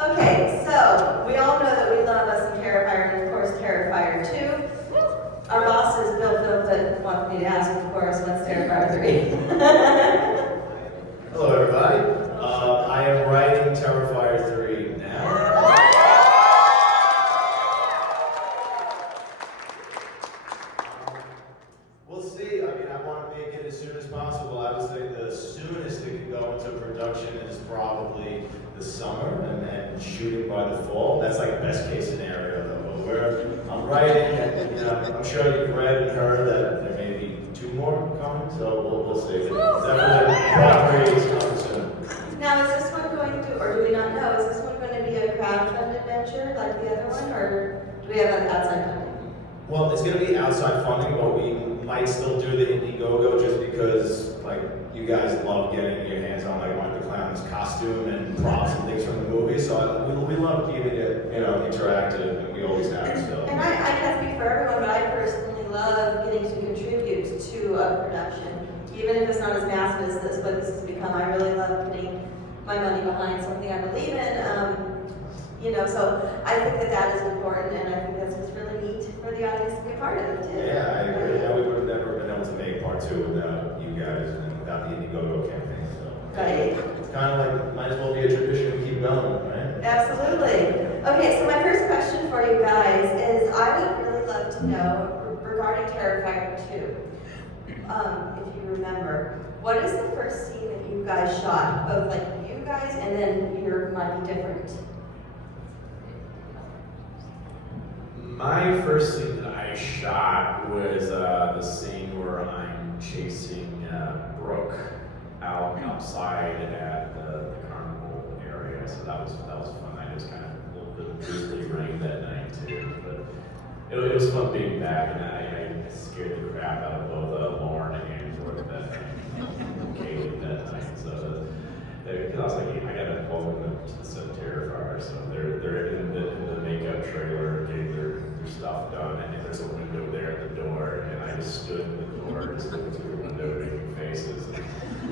Okay, so we all know that we love us some Terrifier, and of course Terrifier 2. Our boss is Bill Philpott wants me to ask, of course, what's Terrifier 3? Hello, everybody. I am writing Terrifier 3 now. We'll see. I mean, I want to make it as soon as possible. I would say the soonest it can go into production is probably the summer, and then shooting by the fall. That's like best case scenario, though. But I'm writing, and I'm sure you've read and heard that there may be 2 more coming, so we'll see. Definitely, is coming soon. Now, is this one going to, or do we not know, is this one going to be a crowdfunded venture like the other one, or do we have an outside funding? Well, it's going to be outside funding, but we might still do the Indiegogo just because, like, you guys love getting your hands on, like, McClain's costume and props and things from the movie, so we love keeping it, interactive, and we always have, so. And I can't speak for everyone, but I personally love getting to contribute to a production. Even if it's not as massive as this, what this has become, I really love putting my money behind something I believe in. So I think that is important, and I think that's just really neat for the audience to be a part of it too. Yeah, I agree. Yeah, we would have never been able to make part 2 without you guys and without the Indiegogo campaign, so. Right. It's kind of like, might as well be a tradition and keep going, right? Absolutely. Okay, so my first question for you guys is, I would really love to know, regarding Terrifier 2, if you remember, what is the first scene that you guys shot, both like you guys and then your might be different? My first scene that I shot was the scene where I'm chasing Brooke outside at the carnival area. So that was fun. I just kind of a little bit of drizzly rain that night too, but it was fun being back, and I scared the crap out of both Lauren and Jordan that night, Kaylee that night. So because I was like, I gotta welcome them to the set of Terrifier. So they're in the makeup trailer getting their stuff done, and there's a window there at the door, and I just stood in the door, just looking through the window, making faces.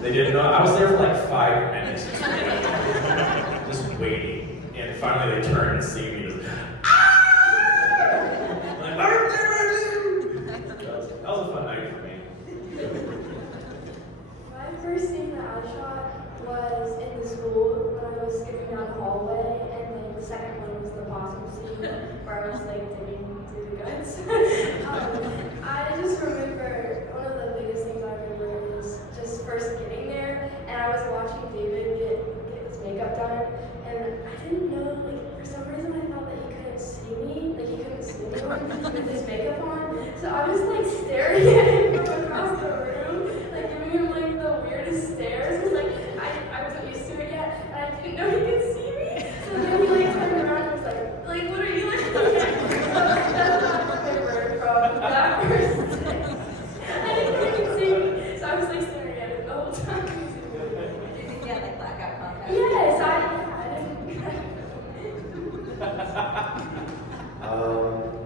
They didn't know. I was there for like 5 minutes, just waiting, and finally they turned and see me. Just, I'm like, that was a fun night for me. My first scene that I shot was in the school when I was skipping down the hallway, and then the second one was the possum scene where I was like digging through the guts. I just remember one of the biggest things I remember is just first getting there, and I was watching David get his makeup done, and I didn't know, like, for some reason I thought that he couldn't see me, like he couldn't see me with his makeup on, so I was like staring at him from across the room, like giving him like the weirdest stares, because like I wasn't used to it yet, and I didn't know he could see me, so then he like turned around and was like what are you looking at? So that's what I remember from that first day. I didn't know he could see me, so I was like staring at him the whole time. Do you think you had like blackout contact? Yes, I didn't.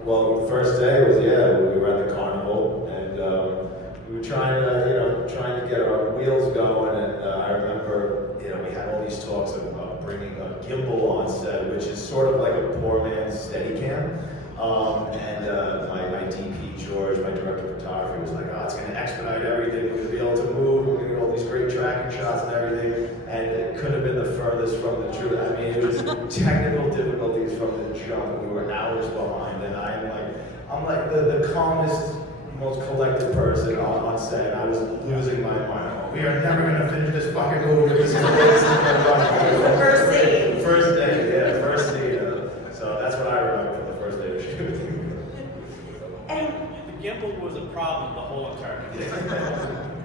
Well, the first day was, we were at the carnival, and we were trying to get our wheels going, and I remember, we had all these talks of bringing a gimbal on set, which is sort of like a poor man's Steadicam, and my DP, George, my director of photography, was like, oh, it's going to expedite everything, we're going to be able to move, we're going to get all these great tracking shots and everything, and it couldn't have been the furthest from the truth. I mean, it was technical difficulties from the jump. We were hours behind, and I'm like the calmest, most collected person on set. I was losing my mind. We are never going to finish this fucking movie. This is the First scene. First day, first scene. So that's what I remember from the first day of shooting. And The gimbal was a problem the whole entire day.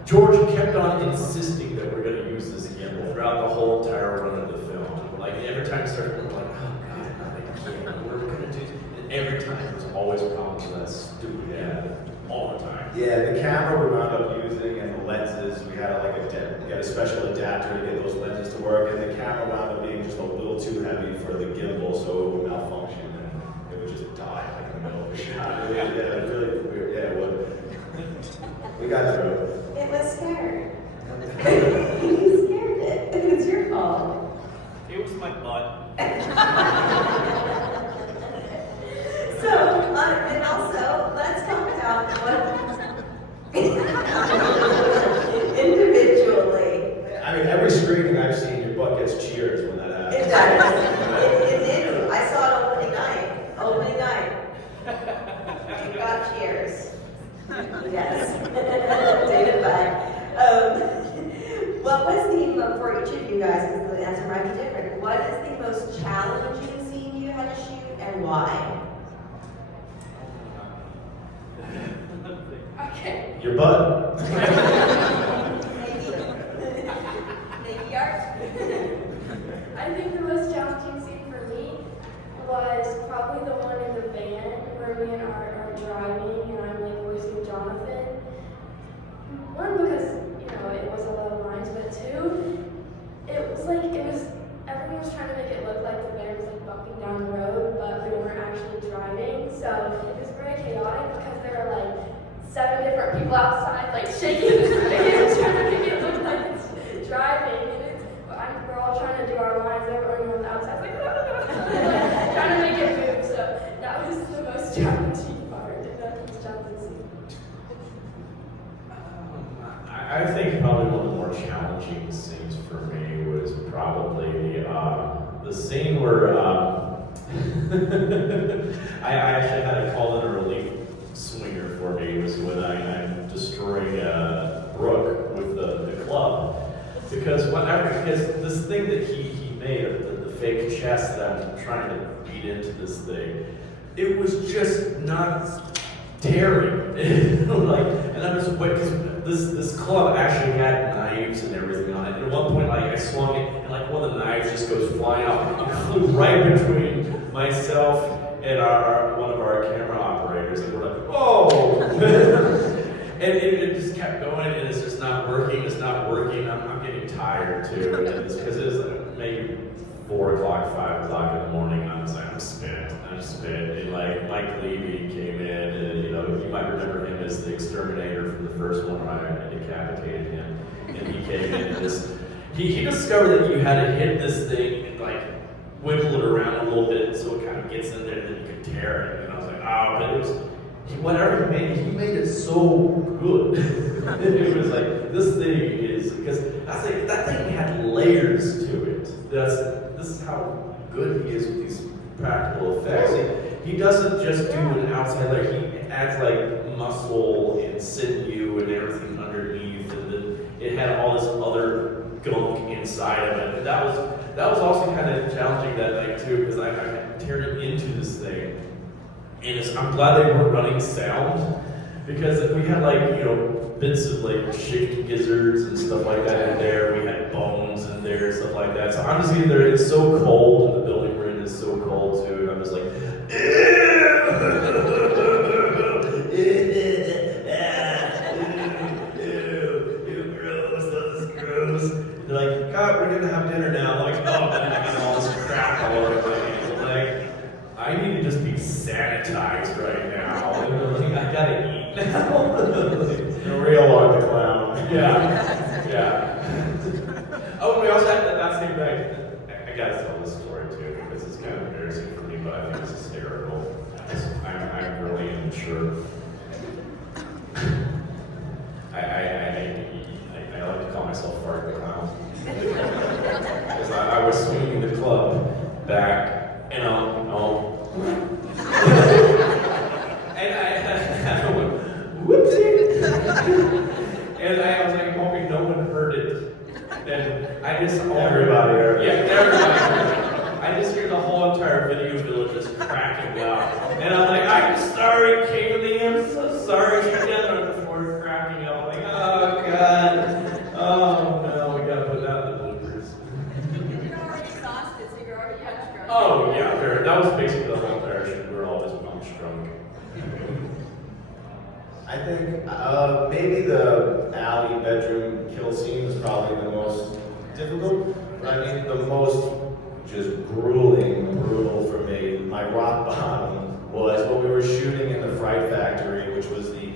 George kept on insisting that we're going to use this gimbal throughout the whole entire run of the film. Like every time I started, we're like, oh god, no, they can't. We're going to do this. And every time there was always problems with that stupid all the time. Yeah, the camera we wound up using and the lenses, we had a special adapter to get those lenses to work, and the camera wound up being just a little too heavy for the gimbal, so it would malfunction and it would just die like in the middle of the shot. Really weird. Yeah, it would. We got through it. it was scared. You scared it. It's your fault. It was my butt. So, and also, let's talk about what individually. I mean, every screening I've seen, your butt gets cheers when that happens. It does. It did. I saw it opening night. Opening night. You got cheers. Yes. David back. What was the, for each of you guys, because the answer might be different, what is the most challenging scene you had to shoot and why? Okay. Your butt. Maybe art? I think the most challenging scene for me was probably the one in the van where me and Art are driving and I'm like voicing Jonathan. One, because, you know, it was a lot of lines, but two, everyone was trying to make it look like the van was like bumping down the road, but we weren't actually driving. So it was very chaotic because there were like 7 different people outside like shaking the van trying to make it look like it's driving. And we're all trying to do our lines, everyone on the outside like, trying to make it move. So that was the most challenging part. That was challenging. I think probably one of the more challenging scenes for me was probably the scene where I actually had to call in a relief swinger for me. Was when I'm destroying Brooke with the club. Because this thing that he made, the fake chest that I'm trying to beat into this thing, it was just not tearing. Like, and I'm just wait, because this club actually had knives and everything on it. And at one point, like I swung it, and like one of the knives just goes flying off. It flew right between myself and one of our camera operators, and we're like, oh! And it just kept going, and it's just not working. It's not working. I'm getting tired too, because it's maybe 4 o'clock, 5 o'clock in the morning, and I'm spent. And like Mike Levy came in, and you might remember him as the exterminator from the first one where I decapitated him. And he came in and he discovered that you had to hit this thing and like wiggle it around a little bit so it kind of gets in there and then you can tear it. And I was like, oh, but it was. Whatever he made it so good. It was like, this thing is, because that thing had layers to it. This is how good he is with these practical effects. He doesn't just do an outside layer, he adds like muscle and sinew and everything underneath, and then it had all this other gunk inside of it. And that was also kind of challenging that night too, because I had teared into this thing. And I'm glad they weren't running sound, because we had bits of like chicken gizzards and stuff like that in there. We had bones in there and stuff like that. So I'm just sitting there, it's so cold, and the building we're in is so cold too. And I'm just like, gross, that is gross. And they're like, God, we're gonna have dinner now. I'm like, oh, then I got all this crap all over my hands. I'm like, I need to just be sanitized right now. I gotta eat now. The real Art the Clown. Yeah. Oh, we also had that same night. I gotta tell this story too, because it's kind of embarrassing for me, but I think it's hysterical. I'm really immature. I like to call myself Art the Clown. Because I was swinging the club back, and and I went, whoopsie! And I was like hoping no one heard it. And I just Everybody heard it. Yeah, everybody heard it. I just hear the whole entire video village just cracking up. And I'm like, I'm sorry, Kaylee, I'm so sorry. Together on the floor cracking up. I'm like, oh God. Oh no, we gotta put that in the bloopers. You're already exhausted, so you're already punch drunk. Oh yeah, fair. That was basically the whole entire shoot. We were all just punch drunk. I think maybe the alley bedroom kill scene was probably the most difficult. But I mean, the most just brutal for me. My rock bottom was what we were shooting in the Fright Factory, which was the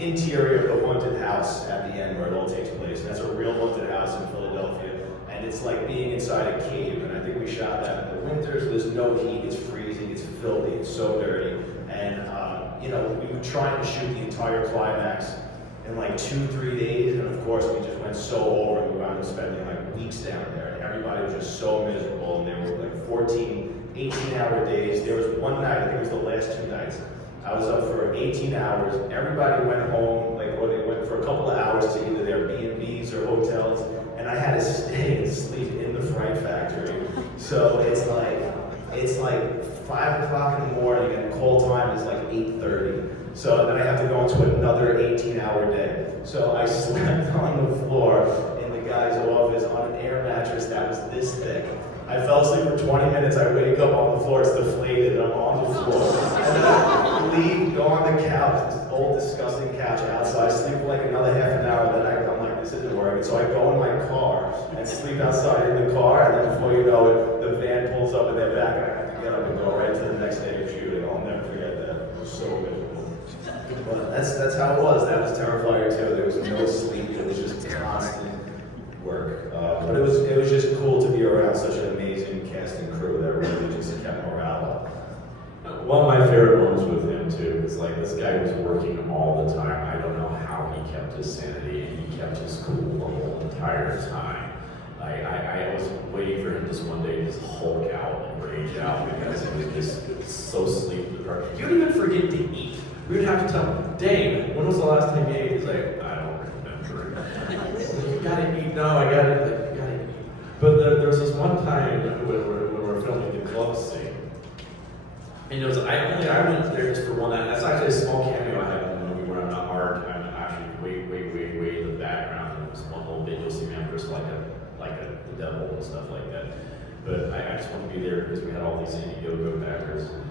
interior of the haunted house at the end where it all takes place. And that's a real haunted house in Philadelphia. And and it's like being inside a cave. And I think we shot that in the winter, so there's no heat, it's freezing, it's filthy, it's so dirty. And we were trying to shoot the entire climax in like 2-3 days, and of course we just went so over, and we wound up spending like weeks down there, and everybody was just so miserable, and there were like 18-hour days. There was one night, I think it was the last 2 nights, I was up for 18 hours, everybody went home, or they went for a couple of hours to either their B&Bs or hotels, and I had to stay and sleep in the Fright Factory. So it's like 5 o'clock in the morning, and call time is like 8:30. So then I have to go into another 18-hour day. So I slept on the floor in the guy's office on an air mattress that was this thick. I fell asleep for 20 minutes, I wake up on the floor, it's deflated, I'm on the floor. And then I leave, go on the couch, this old disgusting couch outside, sleep for like another half an hour, then I'm like, this isn't working. So I go in my car and sleep outside in the car, and then before you know it, the van pulls up in their back, and I have to get up and go right to the next day of shooting. I'll never forget that. It was so miserable. But that's how it was. That was Terrifier 2. There was no sleep. It was just constant work. But it was just cool to be around such an amazing cast and crew that really just kept morale up. One of my favorite moments with him too is like this guy was working all the time. I don't know how he kept his sanity and he kept his cool the whole entire time. I was waiting for him just one day to just hulk out and rage out because he was just so sleep deprived. He would even forget to eat. We would have to tell him, Dave, when was the last time you ate? He's like, I don't remember. You gotta eat. No, I gotta eat. But there was this one time when we were filming the club scene. And I went there just for one night. That's actually a small cameo I have in the movie where I'm not hard. I'm actually way in the background. And there's one little bit you'll see me. I'm just like the devil and stuff like that. But I just want to be there because we had all these Indiegogo backers, and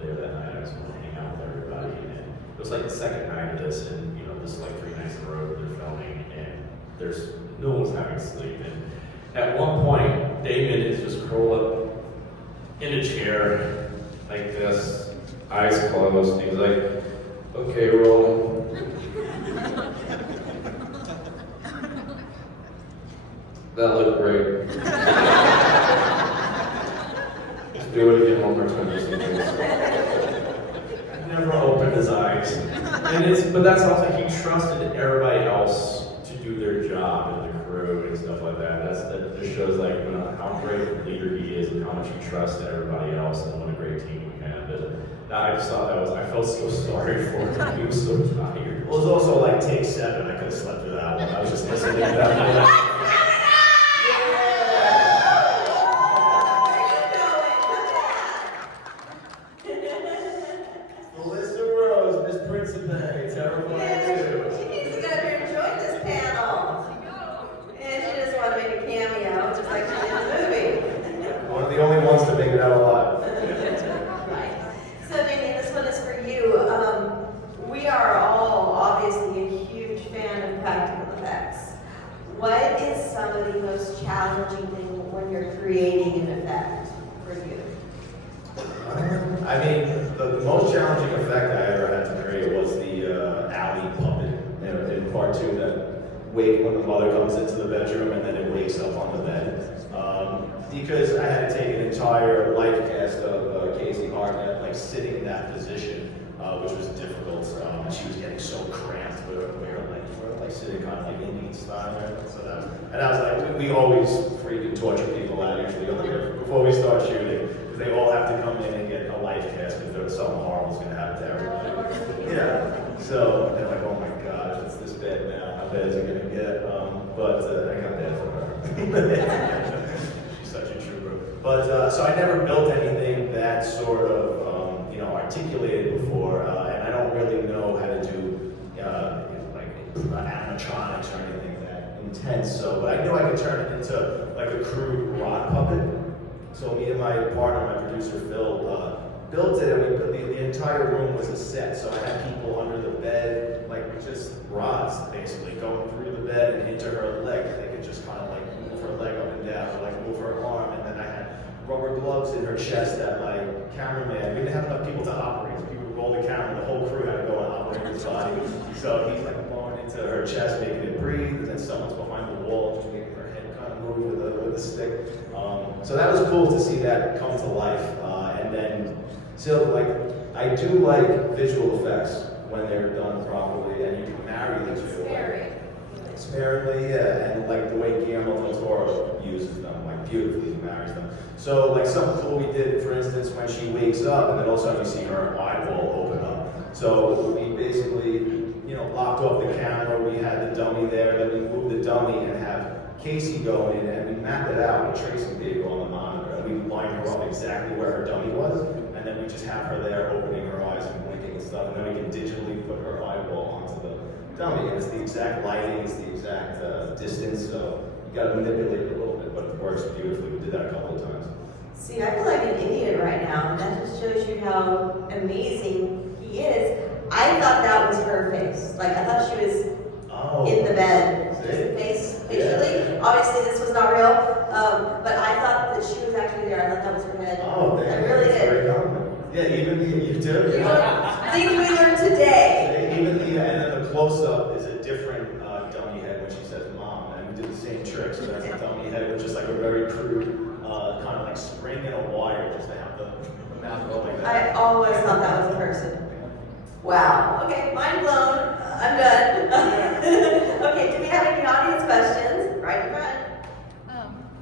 there that night. I just want to hang out with everybody. And it was like the second night of this, and this is like 3 nights in a row they're filming, and no one's having sleep. And at one point, Damien is just curled up in a chair like this, eyes closed, and he's like, okay, roll. That looked great. Just do it again one more time or something. Never opened his eyes. But that's also, he trusted everybody else to do their job and the crew and stuff like that. That just shows like how great a leader he is and how much he trusts everybody else and what a great team we had. But I just thought I felt so sorry for him. He was so tired. Well, it was also like take 7. I could have slept through that one. I was just listening to that. The most challenging effect I ever had to create was the Amelie puppet in part 2 that when the mother comes into the bedroom and then it wakes up on the bed. Because I had to take an entire life cast of Casey Hartnett sitting in that position, which was difficult. And she was getting so cramped. We were sitting kind of like Indian style. And I was like, we always freaking torture people out usually before we start shooting. They all have to come in and get a life cast if there's something horrible is going to happen to everybody. Yeah. So they're like, oh my gosh, it's this bad now. How bad is it going to get? But I got bad for her. She's such a trooper. But so I never built anything that sort of articulated before, and I don't really know how to do animatronics or anything that intense. So, but I knew I could turn it into like a crude rock puppet. So me and my partner, my producer Phil, built it, and we put the entire room was a set. So I had people under the bed, just rods basically going through the bed and into her leg. They could just kind of move her leg up and down, or move her arm. And then I had rubber gloves in her chest that my cameraman, we didn't have enough people to operate. So people would roll the camera, the whole crew had to go and operate his body. So he's blowing into her chest, making it breathe, and then someone's behind the wall, just making her head kind of move with with the stick. So that was cool to see that come to life. And then, so like, I do like visual effects when they're done properly, and you can marry the two. Sparingly, yeah, and like the way Guillermo del Toro uses them, like beautifully he marries them. So like something cool we did, for instance, when she wakes up, and then all of a sudden you see her eyeball open up. So we basically, you know, locked off the camera, we had the dummy there, then we moved the dummy and have Casey go in, and we mapped it out with a tracing vehicle on the monitor, and we lined her up exactly where her dummy was, and then we just have her there opening her eyes and blinking and stuff, and then we can digitally put her eyeball onto the dummy, and it's the exact lighting, it's the exact distance, so you gotta manipulate it a little bit, but it works beautifully. We did that a couple of times. See, I feel like an idiot right now, and that just shows you how amazing he is. I thought that was her face. Like, I thought she was in the bed. Just facially. Yeah. Obviously, this was not real, but I thought that she was actually there. I thought that was her head. Oh, I really did. Very common. Yeah, even you too. Things we learned today. Even and then the close-up is a different dummy head when she says "mom," and we did the same trick. So that's a dummy head with just like a very crude kind of like spring and a wire, just to have the mouth go like that. I always thought that was a person. Wow. Okay, mind blown. I'm done. Okay, do we have any audience questions? Right in front.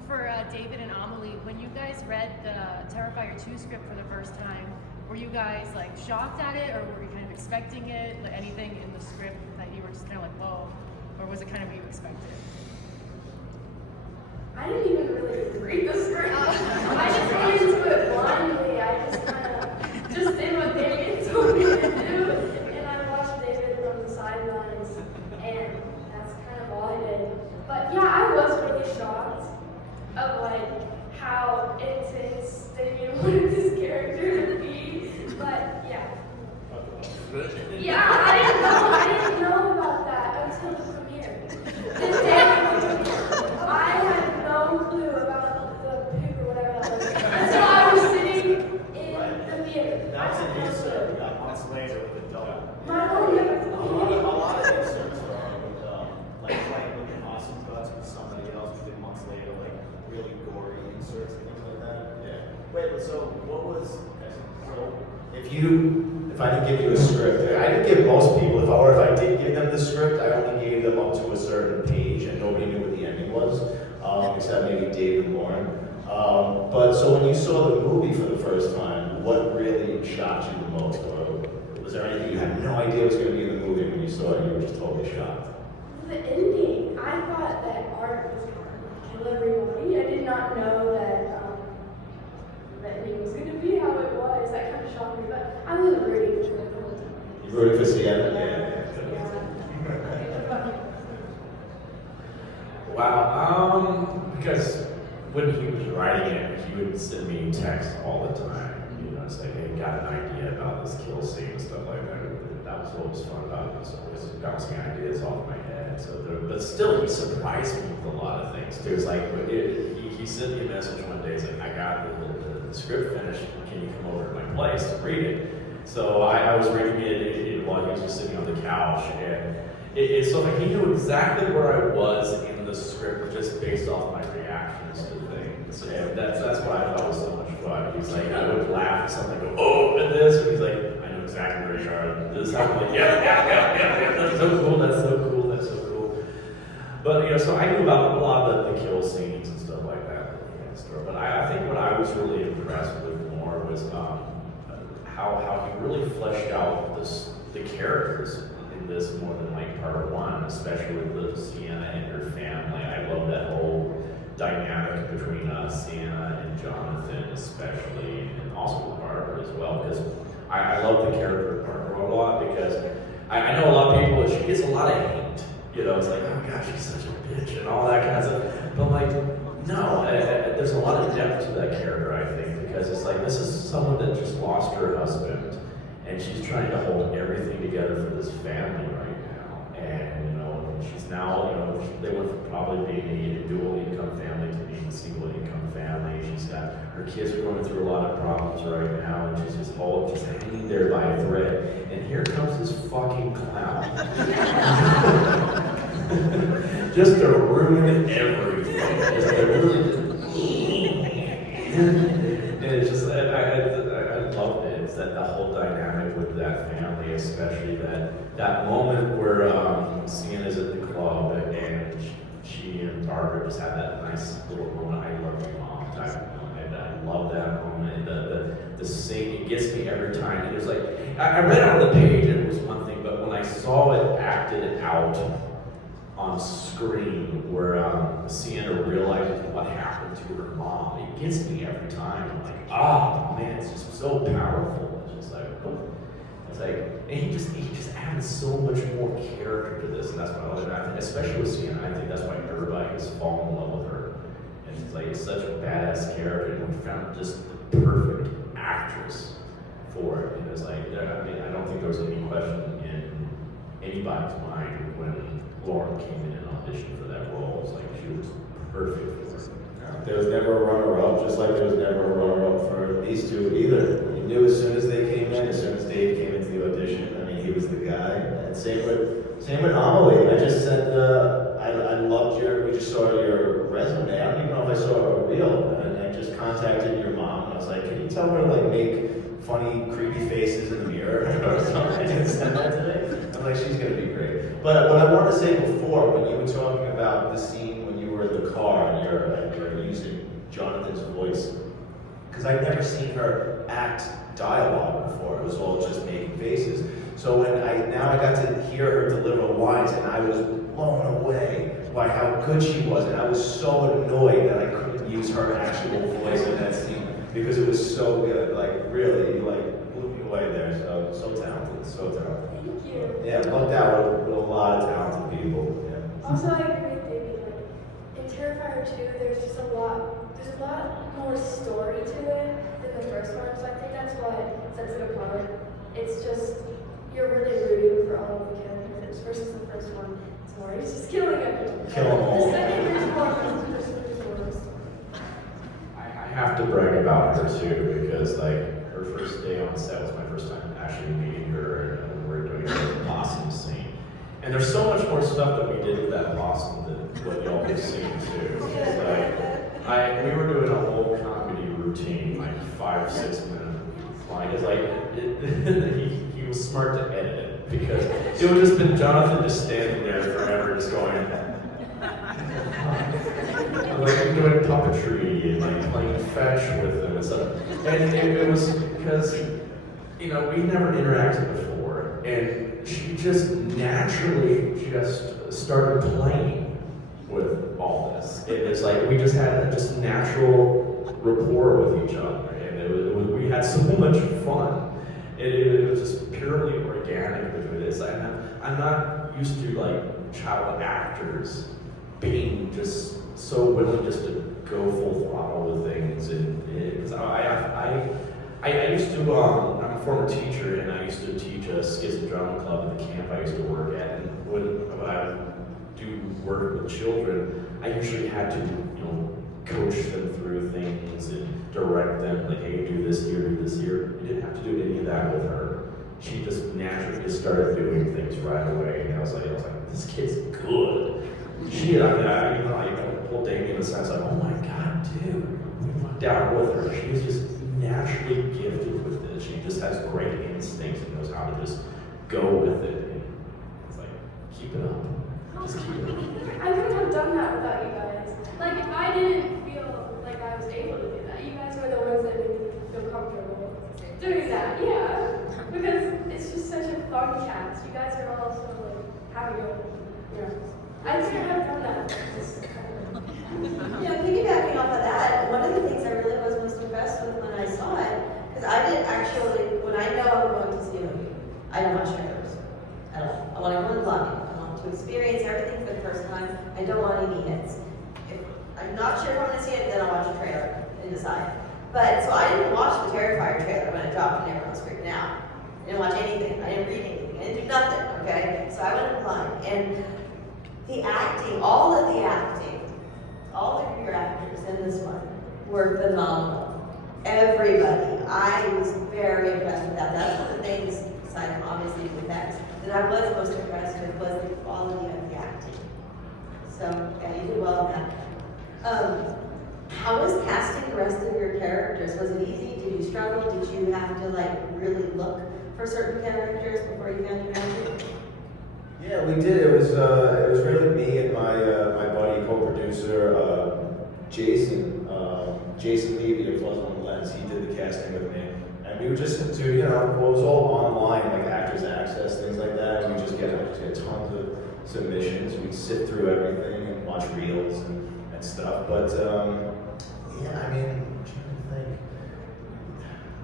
For David and Amelie, when you guys read the Terrifier 2 script for the first time, were you guys like shocked at it, or were you kind of expecting it? Like anything in the script that you were just kind of like, whoa, or was it kind of what you expected? I didn't even really read the script. I just went into it blindly. I just kind of did what Damien told me to do, and I watched David from the sidelines, and that's kind of all I did. But yeah, I was really shocked of like how intense Damien wanted this character to be. But yeah. Yeah, I didn't know about that until the premiere. The day I had no clue about the pig or whatever that was until I was sitting in the theater. That's an insert we got months later with the dog. My A lot of inserts are like playing with awesome cuts with somebody else, but then months later, like really gory inserts and things like that. Yeah. Wait, but so what was so? If I didn't give you a script, I didn't give most people, if I did give them the script, I only gave them up to a certain page, and nobody knew what the ending was, except maybe Dave and Lauren. But so when you saw the movie for the first time, what really shocked you the most? Or was there anything you had no idea was going to be in the movie when you saw it, and you were just totally shocked? The ending. I thought that Art was going to kill everybody. I did not know that the ending was going to be how it was. That kind of shocked me, but I was rooting for it the whole time. You rooted for Sienna? Yeah. Wow. Because when he was writing it, he would send me texts all the time. You know, say, "Hey, got an idea about this kill scene and stuff like that." That was what was fun about it. Was always bouncing ideas off my head. So, but still, he surprised me with a lot of things too. It's like he sent me a message one day saying, "I got the script finished. Can you come over to my place to read it?" So I was reading it while he was just sitting on the couch, and it's so like he knew exactly where I was in the script just based off my reactions to things. And that's what I thought was so much fun. He's like, I would laugh at something, go, "Oh," and this, and he's like, "I know exactly where you are." And this, I'm like, yeah, that's so cool. But you know, so I knew about a lot of the kill scenes and stuff like that in the story. But I think what I was really impressed with more was how he really fleshed out the characters in this more than like part one, especially with Sienna and her family. I love that whole dynamic between Sienna and Jonathan, especially, and also with Barbara as well, because I love the character of Barbara a lot, because I know a lot of people, she gets a lot of hate. You know, it's like, "Oh gosh, she's such a bitch," and all that kind of stuff. But like, no, there's a lot of depth to that character, I think, because it's like, this is someone that just lost her husband, and she's trying to hold everything together for this family right now. And, you know, she's now, you know, they went from probably being a dual income family to being a single income family. She's got, her kids are going through a lot of problems right now, and she's just hanging there by a thread. And here comes this fucking clown. Just to ruin everything. Just to really that whole dynamic with that family, especially that moment where Sienna's at the club and she and Barbara just had that nice little moment, I love you, Mom type of moment. I love that moment. The scene, it gets me every time. It was like, I read it on the page and it was one thing, but when I saw it acted out on screen where Sienna realizes what happened to her mom, it gets me every time. I'm like, oh man, it's just so powerful. It's just like, oh. It's like, and he just added so much more character to this, and that's what I love. I think, especially with Sienna, I think that's why everybody has fallen in love with her. And it's like, it's such a badass character, and we found just the perfect actress for it. And it's like, I mean, I don't think there was any question in anybody's mind when Lauren came in and auditioned for that role. It's like, she was perfect for it. There was never a runner-up, just like there was never a runner-up for these two either. You knew as soon as they came in, as soon as Dave came into the audition, I mean, he was the guy. And same with Amelie. I just said, I loved we just saw your resume. I don't even know if I saw a reel. And I just contacted your mom, and I was like, can you tell her to like make funny, creepy faces in the mirror or something? I didn't send that today. I'm like, she's gonna be great. But what I wanted to say before, when you were talking about the scene when you were in the car and you're using Jonathan's voice, because I've never seen her act dialogue before. It was all just making faces. So when I got to hear her deliver lines, and I was blown away by how good she was, and I was so annoyed that I couldn't use her actual voice in that scene because it was so good. Like really, you like blew me away there. So talented, so talented. Thank you. Yeah, lucked out with a lot of talented people. Yeah. Also, I agree with David. Like in Terrifier 2, there's a lot more story to it than the first one. So I think that's what sets it apart. It's just you're really rooting for all of the characters versus the first one. It's more he's just killing everyone. Kill them all. The second there's more story. I have to brag about her too, because like her first day on set was my first time actually meeting her, and we were doing the possum scene. And there's so much more stuff that we did with that possum than what y'all have seen too. It's like, we were doing a whole comedy routine, like 5-6 minute line. It's like he was smart to edit it, because it would just been Jonathan just standing there forever, just going. Like doing puppetry and like playing fetch with them and stuff. And it was because, you know, we never interacted before, and she just naturally just started playing with all this. It was like we just had just natural rapport with each other, and we had so much fun. It was just purely organic between this. I'm not used to like child actors being just so willing just to go full throttle with things, and because I used to I'm a former teacher, and I used to teach a skits and drama club at the camp I used to work at, and when I would do work with children, I usually had to coach them through things and direct them, like, hey, do this here, do this here. You didn't have to do any of that with her. She just naturally just started doing things right away, and I was like, this kid's good. I pulled Damien aside. I was like, oh my God, dude, we lucked out with her. She's just naturally gifted with this. She just has great instincts and knows how to just go with it. And it's like, keep it up. Just keep it up. I wouldn't have done that without you guys. Like, if I didn't feel like I was able to do that, you guys were the ones that made me feel comfortable doing that. Yeah. Because it's just such a fun cast. You guys are all so, like, happy going. Yeah. I couldn't have done that. Yeah, piggybacking off of that, one of the things I really was most impressed with when I saw it, because I didn't actually, when I know I'm going to see a movie, I don't watch trailers at all. I want to go in blind. I want to experience everything for the first time. I don't want any hits. If I'm not sure if I'm going to see it, then I'll watch a trailer and decide. But, so I didn't watch the Terrifier trailer when it dropped and everyone was freaking out. I didn't watch anything. I didn't read anything. I didn't do nothing, okay? So I went in blind. And the acting, all of the acting, all the career actors in this one were phenomenal. Everybody. I was very impressed with that. That's one of the things, aside from obviously the effects, that I was most impressed with was the quality of the acting. So, yeah, you did well on that. How was casting the rest of your characters? Was it easy? Did you struggle? Did you have to like really look for certain characters before you found your magic? Yeah, we did. It was really me and my buddy co-producer Jason Levy of Plus One Lens. He did the casting with me, and we would just do it was all online, like Actors Access, things like that. And we just get tons of submissions. We'd sift through everything and watch reels and stuff. But yeah, I mean, I'm trying to think.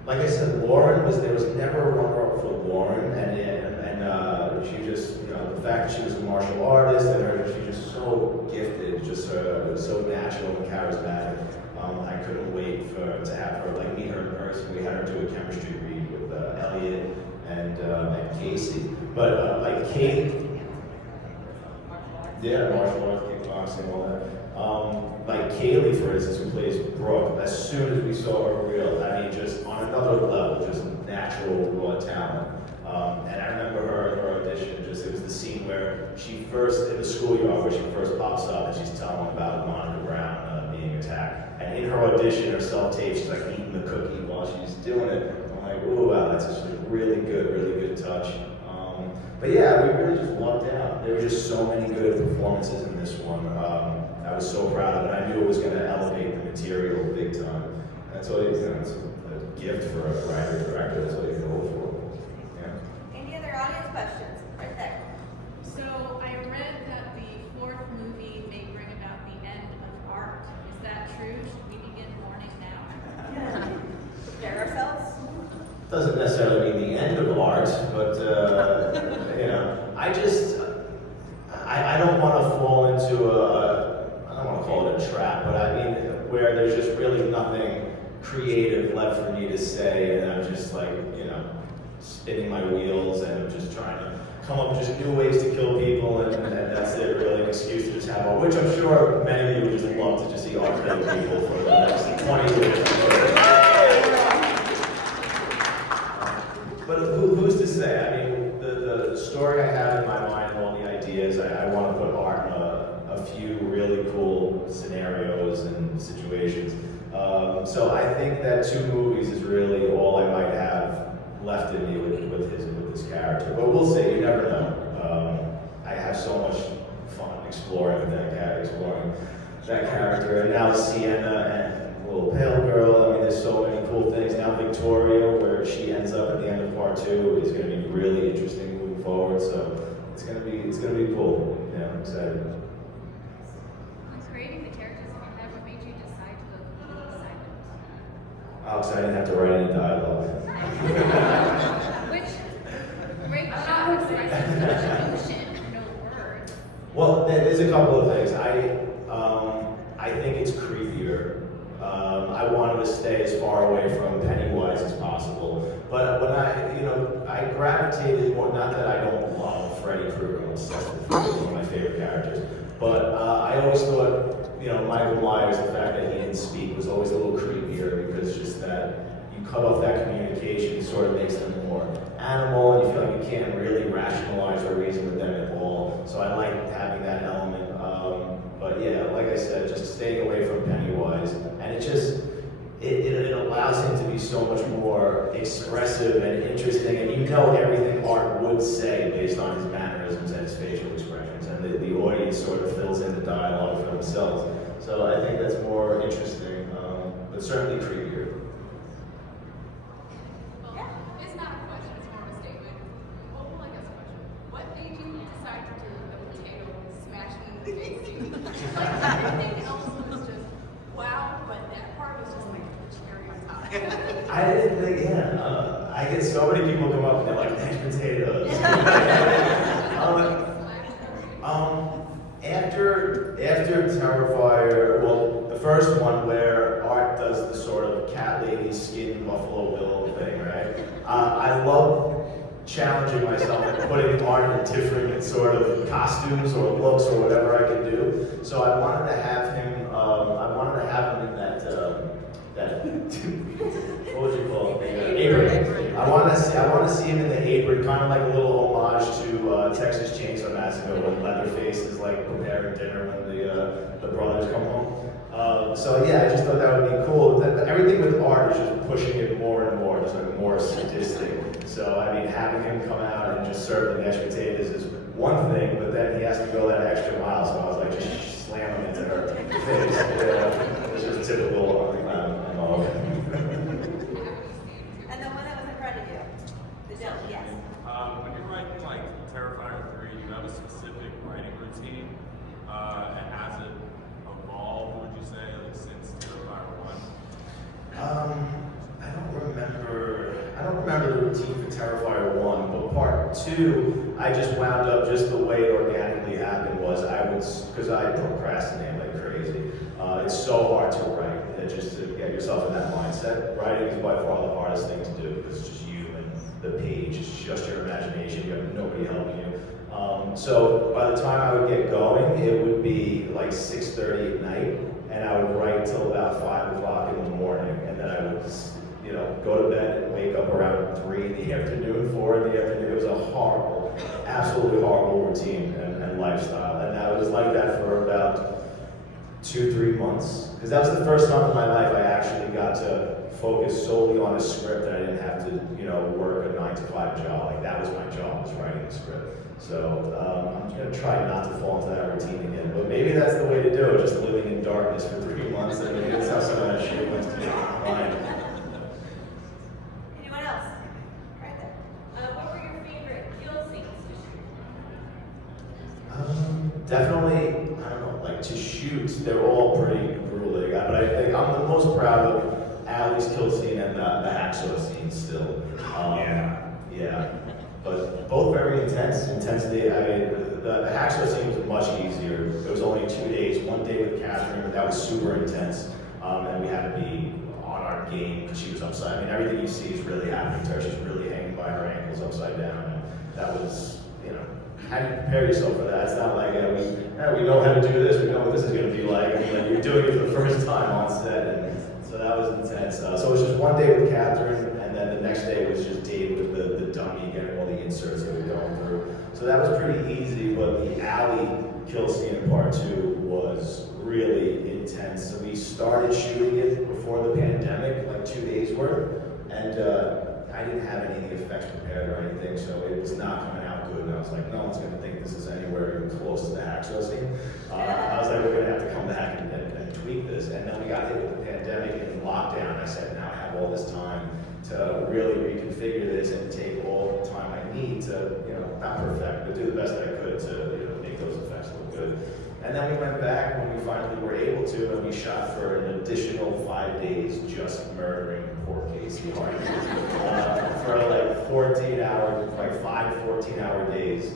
Like I said, there was never a runner-up for Lauren, and she just, the fact that she was a martial artist and she's just so gifted, just so natural and charismatic. I couldn't wait to have her, meet her in person. We had her do a chemistry read with Elliot and Casey. But Kate, yeah, martial arts, kickboxing, all that. Like Kaylee, for instance, who plays Brooke, as soon as we saw her reel, I mean, just on another level, just natural raw talent. And I remember her audition, it was the scene where she first, in the schoolyard, where she first pops up and she's telling about Monica Brown being attacked. And in her audition, her self-tape, she's like eating the cookie while she's doing it. I'm like, ooh, wow, that's just a really good touch. But yeah, we really just lucked out. There were just so many good performances in this one. I was so proud of it. I knew it was going to elevate the material big time. That's all it's a gift for a writer, director. That's all you can hope for. Yeah. Any other audience questions? Right there. So I read that the fourth movie may bring about the end of art. Is that true? Should we begin mourning now? Prepare ourselves. Doesn't necessarily mean the end of art, but I don't want to fall into I don't want to call it a trap, but I mean where there's just really nothing creative left for me to say, and I'm just spinning my wheels, and I'm just trying to come up with just new ways to kill people, and that's it, really, an excuse to just have art, which I'm sure many of you would just love to just see art kill people for the next 20 years. But who's to say? I mean, the story I have in my mind and all the ideas, I want to put art in a few really cool scenarios and situations. So I think that 2 movies is really all I might have left in me with his character. But we'll see. You never know. I have so much fun exploring that character, and now Sienna and Little Pale Girl. I mean, there's so many cool things. Now Victoria, where she ends up at the end of part 2, is going to be really interesting moving forward. So it's going to be cool. Yeah, I'm excited. When creating the characters in your head, what made you decide to go with silence? Alex, I didn't have to write any dialogue. Which great job, because I see so much emotion, no words. Well, there's a couple of things. I think it's creepier. I wanted to stay as far away from Pennywise as possible. But when I gravitated more, not that I don't love Freddy Krueger, I'm obsessed with Freddy, one of my favorite characters. But I always thought, Michael Myers, the fact that he didn't speak was always a little creepier, because just that you cut off that communication sort of makes them more animal, and you feel like you can't really rationalize or reason with them at all. So I like having that element. But yeah, like I said, just staying away from Pennywise, and it allows him to be so much more expressive and interesting, and everything art would say based on his mannerisms and his facial expressions, and the audience sort of fills in the dialogue for themselves. So I think that's more interesting, but certainly creepier. Well, it's not a question, it's more of a statement. Well, I guess a question. What made you decide to do the potato smashing in the face scene? Everything else was just wow, but that part was just like the cherry on top. I didn't think, I get so many people come up and they're like, mashed potatoes. After Terrifier, well, the first one where Art does the sort of cat lady skin Buffalo Bill thing, right? I love challenging myself and putting Art in different sort of costumes or looks or whatever I can do. So I wanted to have him. In that what would you call it? Apron. I want to want to see him in the apron, kind of like a little homage to Texas Chainsaw Massacre when Leatherface is like preparing dinner when the brothers come home. So yeah, I just thought that would be cool. Everything with art is just pushing it more and more, just like more sadistic. So I mean, having him come out and just serve the mashed potatoes is one thing, but then he has to go that extra mile. So I was like, just slam him into her face. It's just typical on the clown. And the one that was in front of you, the jump, yes. When you're writing like Terrifier 3, do you have a specific writing routine? And has it evolved, would you say, like since Terrifier 1? I don't remember the routine for Terrifier 1, but part 2, I just wound up just the way it organically happened was because I procrastinate like crazy. It's so hard to write, just to get yourself in that mindset. Writing is by far the hardest thing to do because it's just you and the page, it's just your imagination, you have nobody helping you. So by the time I would get going, it would be like 6:30 at night, and I would write till about 5 o'clock in the morning, and then I would go to bed and wake up around 3 in the afternoon, 4 in the afternoon. It was a horrible, absolutely horrible routine and lifestyle, and I was like that for about 2-3 months, because that was the first time in my life I actually got to focus solely on a script and I didn't have to, work a 9-to-5 job. Like that was my job, was writing a script. So I'm gonna try not to fall into that routine again. But maybe that's the way to do it, just living in darkness for 3 months, and maybe that's how some of that shit went to mind. Anyone else? Right there. What were your favorite kill scenes to shoot? Definitely, I don't know, like to shoot, they're all pretty grueling. But I think I'm the most proud of Allie's kill scene and the hacksaw scene still. Yeah. But both very intense. Intensity, I mean, the hacksaw scene was much easier. It was only 2 days, 1 day with Catherine, but that was super intense. And we had to be on our game because she was upside. I mean, everything you see is really happening to her. She's really hanging by her ankles upside down. And that was, how do you prepare yourself for that? It's not like, we know how to do this, we know what this is going to be like. I mean, like, you're doing it for the first time on set. And so that was intense. So it was just 1 day with Catherine, and then the next day was just Dave with the dummy, getting all the inserts that we're going through. So that was pretty easy, but the alley kill scene in part 2 was really intense. So we started shooting it before the pandemic, like 2 days worth, and I didn't have any of the effects prepared or anything, so it was not coming out good. And I was like, no one's gonna think this is anywhere even close to the hacksaw scene. I was like, we're gonna have to come back and tweak this. And then we got hit with the pandemic and lockdown. I said, now I have all this time to really reconfigure this and take all the time I need to, not perfect, but do the best I could to, make those effects look good. And then we went back when we finally were able to, and we shot for an additional 5 days just murdering poor Casey Hardy for like 5 to 14-hour days.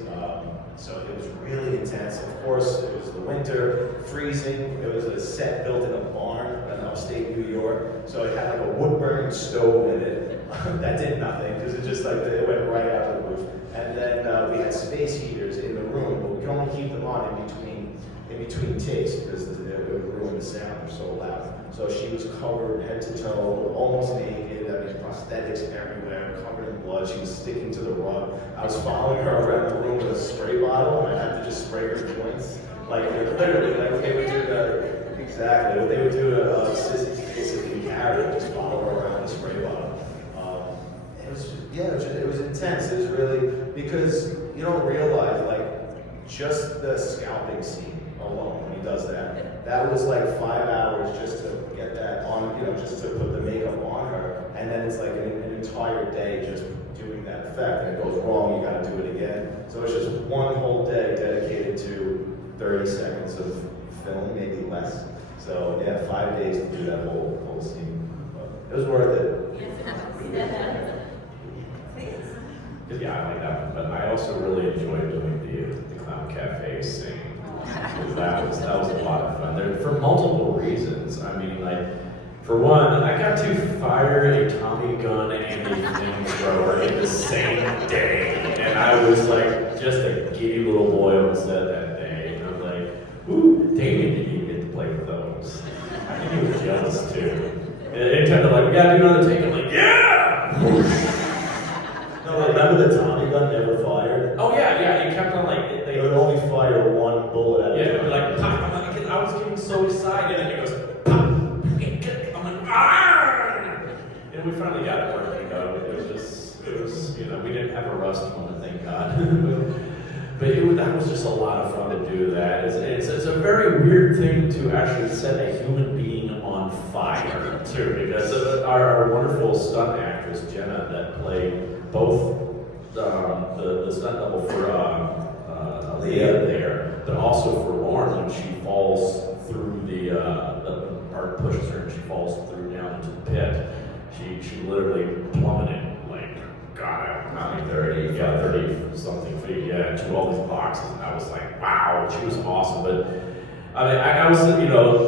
So it was really intense. Of course, it was the winter, freezing. It was a set built in a barn in upstate New York. So it had like a wood-burning stove in it that did nothing because it just it went right out of the roof. And then we had space heaters in the room, but we could only keep them on in between takes because it would ruin the sound. They're so loud. So she was covered head to toe, almost naked. I mean, prosthetics everywhere, covered in blood. She was sticking to the rug. I was following her around the room with a spray bottle, and I had to just spray her joints. Like literally, like what they would do exactly what they would do to Sissy's basically carry, just follow her around with a spray bottle. It was intense. It was really because you don't realize just the scalping scene alone when he does that. That was like 5 hours just to get that on, just to put the makeup on her, and then it's like an entire day just doing that effect. And it goes wrong, you got to do it again. So it's just one whole day dedicated to 30 seconds of film, maybe less. So yeah, 5 days to do that whole scene. But it was worth it. Yeah, I like that one, but I also really enjoyed doing the Clown Cafe scene. That was a lot of fun. For multiple reasons. I mean, for one, I got to fire a Tommy gun and a flamethrower in the same day, and I was just a giddy little boy on set that day, and I'm like, ooh, Damien didn't even get to play with those. I think he was jealous too. And anytime they're like, we gotta do another take, I'm like, yeah! No, remember the Tommy gun never fired? Oh yeah, it kept on like, They would only fire one bullet at a yeah, it time. would be like, pop. I'm like, I was getting so excited, and it goes, pop. I'm like, ah! And we finally got it working, it was, we didn't have a rust moment, thank God. But that was just a lot of fun to do that. It's a very weird thing to actually set a human being on fire, too, because our wonderful stunt actress, Jenna, that played both the stunt double for Aaliyah there, but also for Lauren when she falls through the art pushes her and she falls through down into the pit. She literally plummeted, like, God, how many 30 something feet, yeah, into all these boxes, and I was like, wow, she was awesome. But I mean, I was,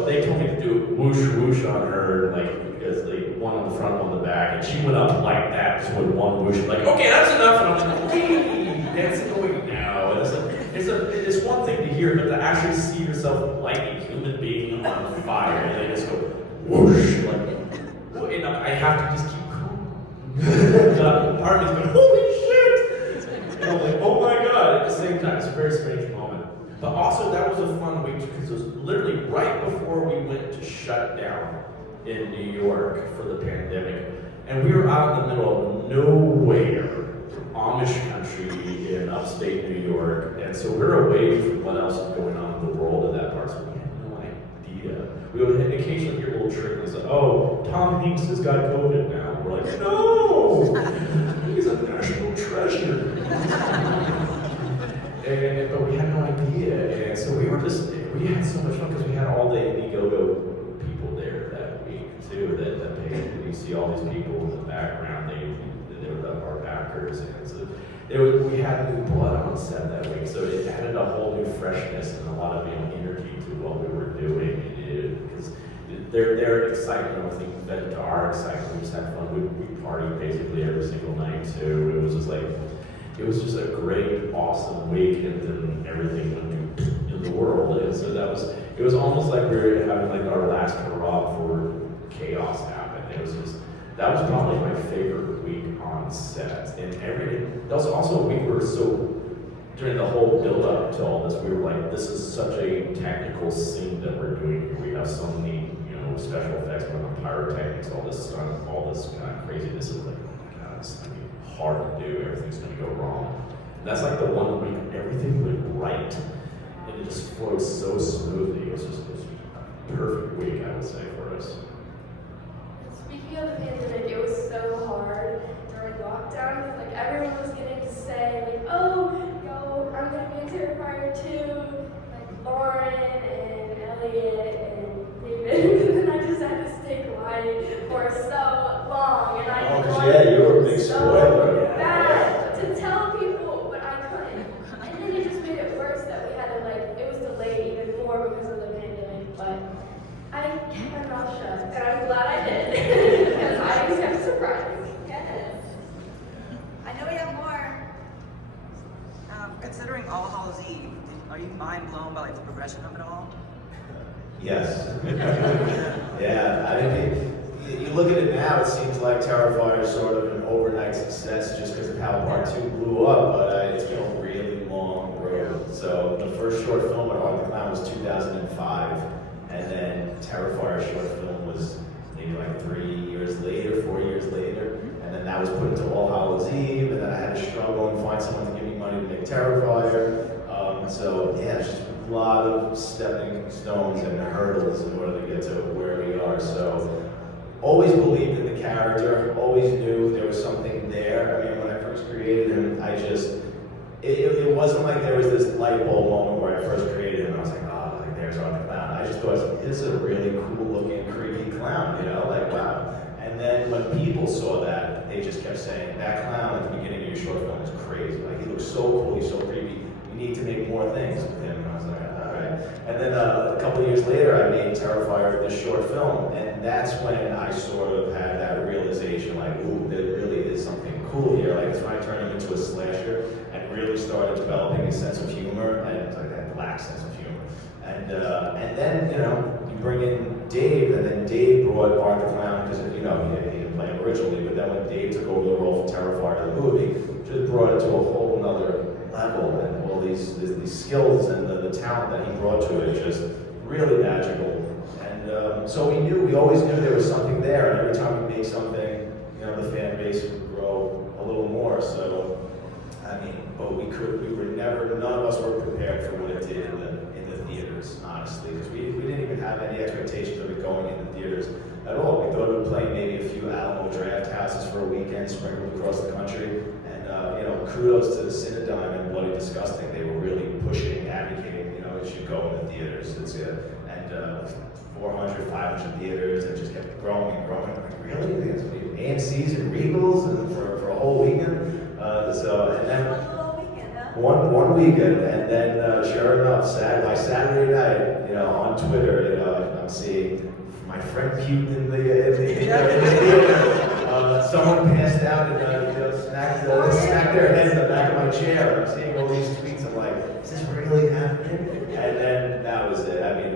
they told me to do whoosh whoosh on her, like, because they one on the front, one on the back, and she went up like that, just with one whoosh, like, okay, that's enough, and I'm like, okay, that's going now. And it's one thing to hear, but to actually see yourself like a human being on fire, and they just go whoosh, like, and I have to just keep cool. Part of me's going, holy shit! And I'm like, oh my God, at the same time. It's a very strange moment. But also, that was a fun week because it was literally right before we went to shut down in New York for the pandemic. And we were out in the middle of nowhere, Amish country in upstate New York. And so we're away from what else is going on in the world in that part. So we had no idea. We would occasionally hear little trickles of, oh, Tom Hanks has got COVID now. We're like, no! He's a national treasure. But we had no idea. And so we had so much fun because we had all the Indiegogo people there that week too. That page, you see all these people in the background. They were our backers, and so we had new blood on set that week. So it added a whole new freshness and a lot of energy to what we were doing. Because their excitement, I think, fed to our excitement. We just had fun. We partied basically every single night too. It was just a great, awesome week, and then everything went in the world. And so it was almost like we were having like our last hurrah before chaos happened. That was probably my favorite week on set. And that was also a week where during the whole build up to all this, we were like, this is such a technical scene that we're doing here. We have so many, special effects going on, pyrotechnics, all this stuff, all this kind of craziness. Is like, oh my God, it's gonna be hard to do. Everything's gonna go wrong. And that's like the one week everything went right, and it just flowed so smoothly. It was a perfect week, I would say, for us. Speaking of the pandemic, it was so hard during lockdown because like everyone was getting to say like, oh, yo, I'm gonna be in Terrifier 2, like Lauren and Elliot and David, and then I just had to stay quiet for so long, and I you were a big so spoiler. bad to tell people, but I couldn't. And then it just made it worse that we had to it was delayed even more because of the pandemic, but I kept my mouth shut, and I'm glad I did, because I kept surprised. Yes. I know we have more. Considering All Hallows Eve, are you mind blown by the progression of it all? Yes. Yeah, I mean, you look at it now, it seems like Terrifier is sort of an overnight success just because of how Part 2 blew up, but it's been a really long road. So the first short film with Art the Clown was 2005, and then Terrifier short film was maybe like 4 years later, and then that was put into All Hallows Eve, and then I had to struggle and find someone to give me money to make Terrifier. So yeah, it's just a lot of stepping stones and hurdles in order to get to where we are. So always believed in the character, always knew there was something there. I mean, when I first created him, it wasn't like there was this light bulb moment where I first created him and I was like, oh, like there's Art the Clown. I just thought, this is a really cool looking, creepy clown, like wow. And then when people saw that, they just kept saying, that clown at the beginning of your short film is crazy. Like, he looks so cool, he's so creepy. We need to make more things with him. And I was like, all right. And then a couple of years later, I made Terrifier, this short film, and that's when I sort of had that realization, like, ooh, there really is something cool here. Like, it's when I turned him into a slasher and really started developing a sense of humor, and like that black sense of humor. And then, you bring in Dave, and then Dave brought Art the Clown, because, he didn't play him originally, but then when Dave took over the role for Terrifier the movie, just brought it to a whole nother level, and all these skills and the talent that he brought to it, just really magical. And so we always knew there was something there, and every time we made something, you know, the fan base would grow a little more. So, I mean, but we were never, none of us were prepared for what it did in the theaters, honestly, because we didn't even have any expectations of it going in the theaters at all. We thought it would play maybe a few Alamo draft houses for a weekend, sprinkled across the country. And you know, kudos to the Cinedigm and Bloody Disgusting. They were really pushing, advocating, you know, it should go in the theaters. It's and 400, 500 theaters, and just kept growing and growing. I'm like, really? There's AMC's and Regals and for a whole weekend? And then one weekend, and then sure enough, by Saturday night, you know, on Twitter, you know, I'm seeing my friend puked in the theater. Someone passed out and you know, smacked their head in the back of my chair. I'm seeing all these tweets. I'm like, is this really happening? And then that was it. I mean,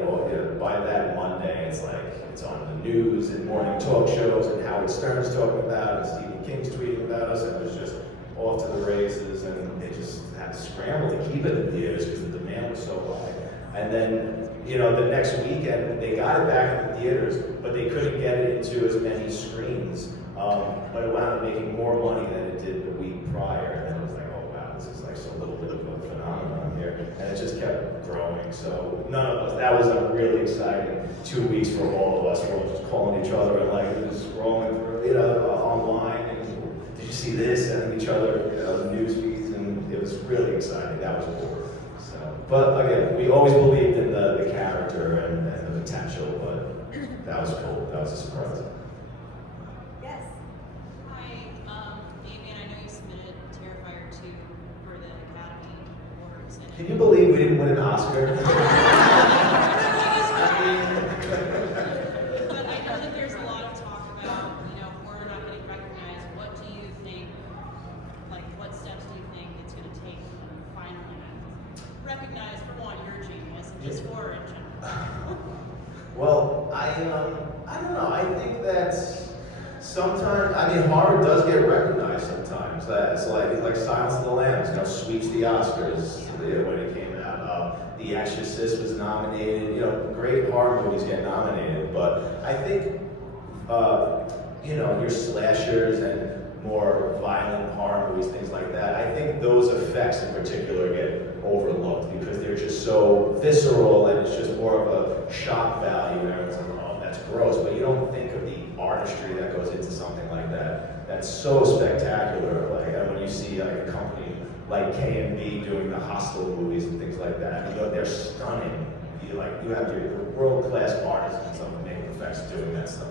by that Monday, it's like it's on the news and morning talk shows, and Howard Stern's talking about it, and Stephen King's tweeting about us, and it was just off to the races, and they just had to scramble to keep it in theaters because the demand was so high. And then, you know, the next weekend, they got it back in the theaters, but they couldn't get it into as many screens. But it wound up making more money than it did the week prior. And it was like, oh wow, this is like so little bit of a phenomenon here. And it just kept growing. So none of us, that was a really exciting 2 weeks for all of us. We were just calling each other and like just scrolling through, you know, online. And did you see this? Sending each other, you know, news feeds, and it was really exciting. That was cool. So, but again, we always believed in the character and the potential, but that was cool. That was a surprise. Yes. Hi, Damien, I know you submitted Terrifier 2 for the Academy Awards. Can you believe we didn't win an Oscar? But I know that there's a lot of talk about, you know, horror not getting recognized. What do you think, like, what steps do you think it's going to take to finally recognize, for one, your genius, and just horror in general? Well, I don't know. I think that's sometimes. I mean, horror does get recognized sometimes. It's like Silence of the Lambs, you know, sweeps the Oscars when it came out. The Exorcist was nominated. You know, great horror movies get nominated, but I think you know, your slashers and more violent horror movies, things like that. I think those effects in particular get overlooked because they're just so visceral, and it's just more of a shock value, and everyone's like, oh, that's gross, but you don't think of the artistry that goes into something like that. That's so spectacular. Like when you see like a company like K&B doing the Hostel movies and things like that, I mean, they're stunning. You have your world-class artists and making effects doing that stuff.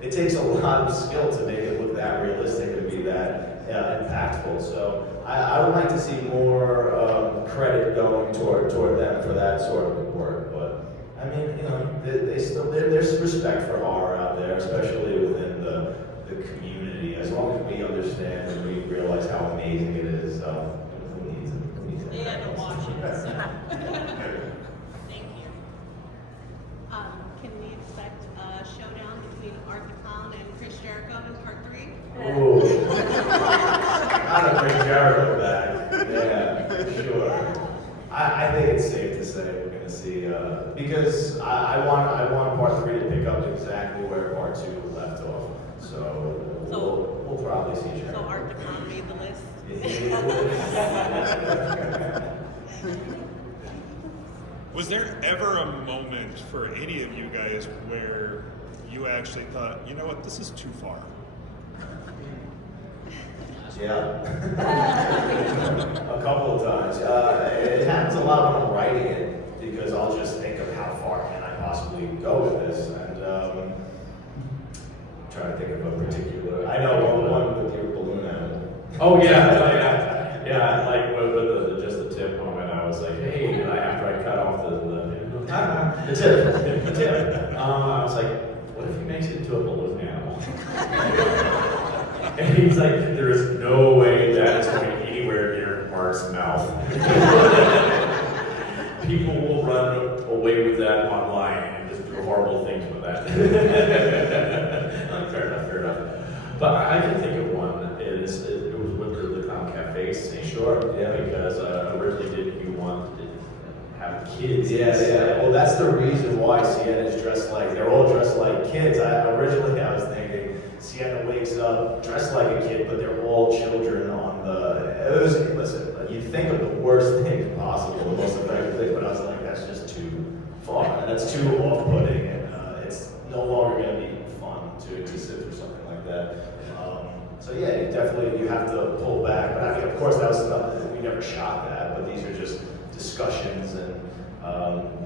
It takes a lot of skill to make it look that realistic and be that impactful. So I would like to see more credit going toward them for that sort of work. But I mean, you know, there's respect for horror out there, especially within the community. As long as we understand and we realize how amazing it is, who needs it? They had to watch it, so. Thank you. Can we expect a showdown between Art the Clown and Chris Jericho in part 3? Ooh. Gotta bring Jericho back. Yeah, sure. I think it's safe to say we're gonna see because I want part 3 to pick up exactly where part 2 left off. So we'll probably see Jericho. So Art the Clown made the list. Was there ever a moment for any of you guys where you actually thought, you know what, this is too far? Yeah. A couple of times. It happens a lot when I'm writing it because I'll just think of how far can I possibly go with this, and I'm trying to think of a particular. I know one with your balloon animal. Oh yeah, like with just the tip moment, I was like, hey, after I cut off the tip, I was like, what if he makes it into a balloon animal? And he's like, there is no way that is going anywhere near Mark's mouth. People will run away with that online and just do horrible things with that. Fair enough. But I can think of one. It was with the Clown Cafe scene. Sure, yeah. Because originally didn't you want to have kids? Yeah. Well, that's the reason why Sienna's dressed like, they're all dressed like kids. Originally I was thinking Sienna wakes up dressed like a kid, but they're all children on listen, you think of the worst things possible, the most effective thing, but I was like, that's just too far, and that's too off-putting, and it's no longer going to be fun to sit through something like that. So yeah, you have to pull back, but I mean, of course, that was nothing, we never shot that, but these are just discussions and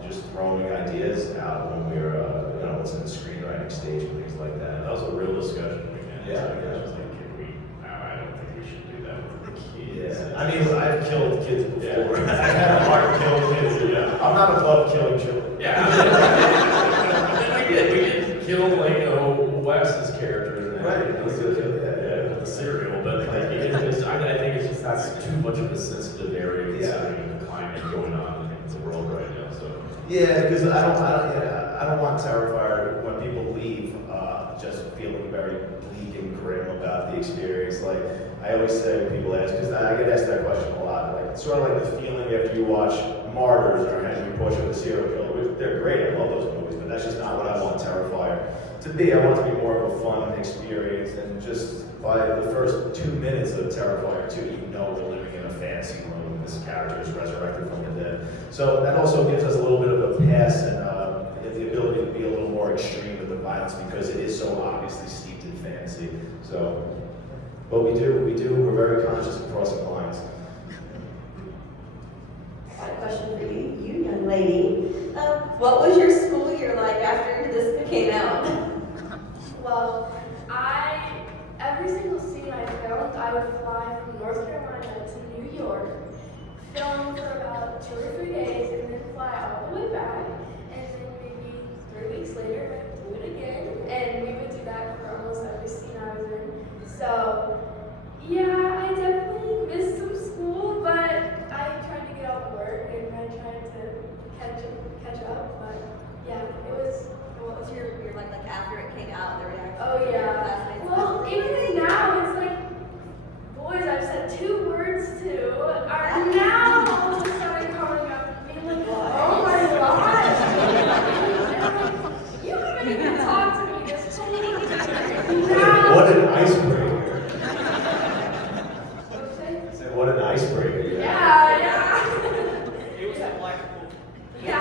just throwing ideas out when we were, it's in the screenwriting stage and things like that. That was a real discussion. Yeah. I was like, I don't think we should do that with the kids. Yeah. I mean, I've killed kids before. I've had a heart kill kids. Yeah. I'm not above killing children. Yeah. We did kill Wes's character. Right. The cereal, but like, I think it's just that's too much of a sensitive area considering the climate going on in the world right now. So yeah, because I don't want Terrifier when people leave just feeling very bleak and grim about the experience. Like I always say when people ask, because I get asked that question a lot. Like sort of like the feeling after you watch Martyrs or Henry Portrait of the Serial Killer. They're great. I love those movies, but that's just not what I want Terrifier to be. I want it to be more of a fun experience, and just by the first 2 minutes of Terrifier 2, you know we're living in a fantasy room. This character is resurrected from the dead. So that also gives us a little bit of a pass and the ability to be a little more extreme with the violence because it is so obviously steeped in fantasy. So, but we're very conscious of crossing lines. I got a question for you young lady. What was your school year like after this came out? Well, every single scene I filmed, I would fly from North Carolina to New York, film for about 2 or 3 days, and then fly all the way back. And then maybe 3 weeks later, I'd do it again. And we would do that for almost every scene I was in. So, yeah, I definitely missed some school, but I tried to get off work and I tried to catch up. But yeah, it was. What was your like after it came out, the reaction? Oh yeah. Well, even now it's like boys I've said 2 words to are now all of a sudden coming up and being like, oh my gosh. You haven't even talked to me this whole time. Now. What an icebreaker. What'd you say? I said, what an icebreaker. Yeah. It was that black hole. Yeah.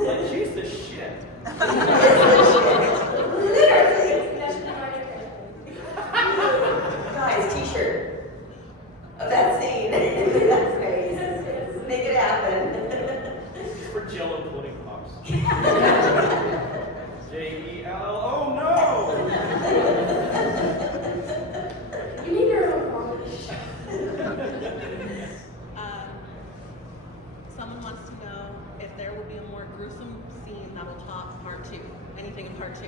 Yeah, she's the shit. Literally. Guys, t-shirt of that scene. That's great. Make it happen. For Jello pudding pops. J-E-L-L. Oh no! You need your own comedy. Someone wants to know if there will be a more gruesome scene that will top part 2. Anything in part 2?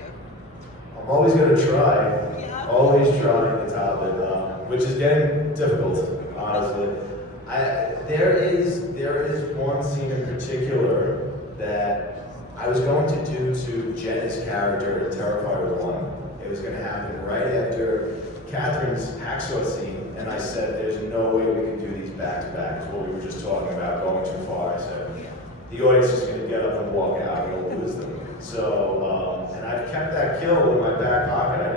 I'm always going to try. Yeah. Always trying to top it, which is getting difficult, honestly. There is one scene in particular that I was going to do to Jenna's character in Terrifier 1. It was going to happen right after Catherine's hacksaw scene, and I said, there's no way we can do these back to back. It's what we were just talking about, going too far. I said, the audience is going to get up and walk out, and we'll lose them. So, and I've kept that kill in my back pocket. I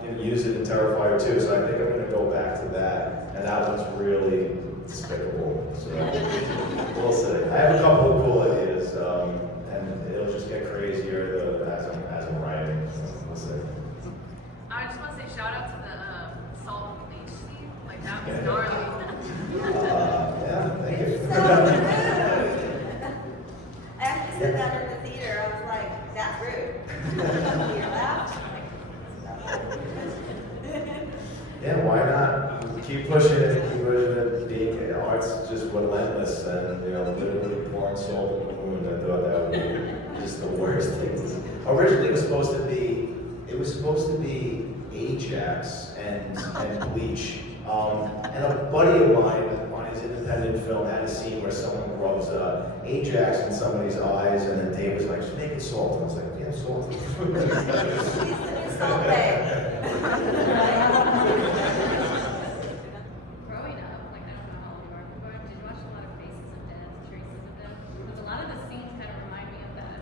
didn't use it in Terrifier 2, so I think I'm going to go back to that. And that one's really despicable. So, we'll see. I have a couple of cool ideas, and it'll just get crazier as I'm writing. So we'll see. I just want to say shout out to the salt and bleach scene. Like that was gnarly. Yeah, thank you. I actually said that in the theater. I was like, that's rude. You hear that? Yeah, why not? Keep pushing it, Being art's just relentless, and literally pouring salt in the wound. I thought that would be just the worst thing. Originally, it was supposed to be Ajax and bleach. And a buddy of mine is independent independent film had a scene where someone rubs Ajax in somebody's eyes, and then Dave was like, just make it salt. And I was like, yeah, salt. He's the new Salt Bae. Growing up, like I don't know how old you are, but growing up, did you watch a lot of Faces of Death, Traces of Death? Because a lot of the scenes kind of remind me of that.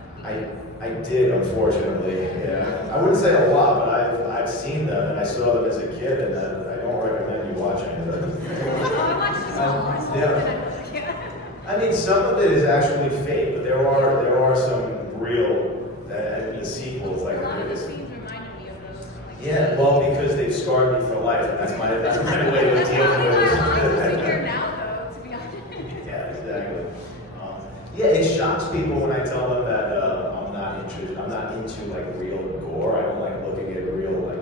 I did, unfortunately. Yeah, I wouldn't say a lot, but I've seen them, and I saw them as a kid, and I don't recommend you watching them. I watched them all. I saw Yeah. them. I mean, some of it is actually fake, but there are some real in the sequels. Like A lot of the scenes reminded me of those. Like, yeah, well, because they've scarred me for life, and that's my way of That's dealing probably with why it. I'm sitting here now, though, to be honest. Yeah, exactly. Yeah, it shocks people when I tell them that I'm not interested. I'm not into like real gore. I don't like looking at real like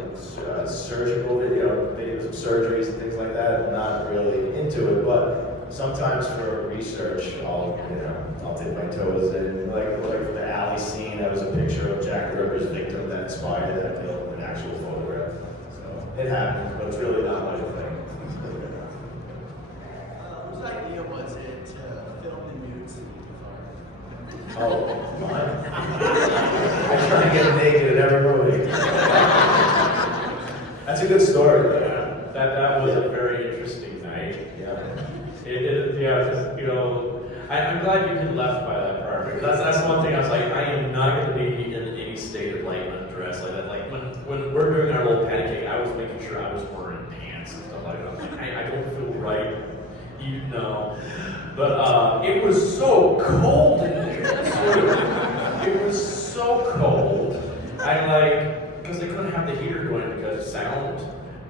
surgical videos of surgeries and things like that. I'm not really into it, but sometimes for research, I'll dip my toes in. Like for the alley scene, that was a picture of Jack the Ripper's victim that inspired that film, an actual photograph. So it happens, but it's really not my thing. Whose idea was it to film the nude scene? Oh, mine. I try to get naked in every movie. That's a good story, though. Yeah, that was a very interesting night. Yeah. I'm glad you could left by that part, because that's one thing I was like, I am not going to be in any state of like undress like that. Like when we're doing our little pancake, I was making sure I was wearing pants and stuff like that. I was like, I don't feel right, you know. But it was so cold in there. It was so cold. Because they couldn't have the heater going because of sound.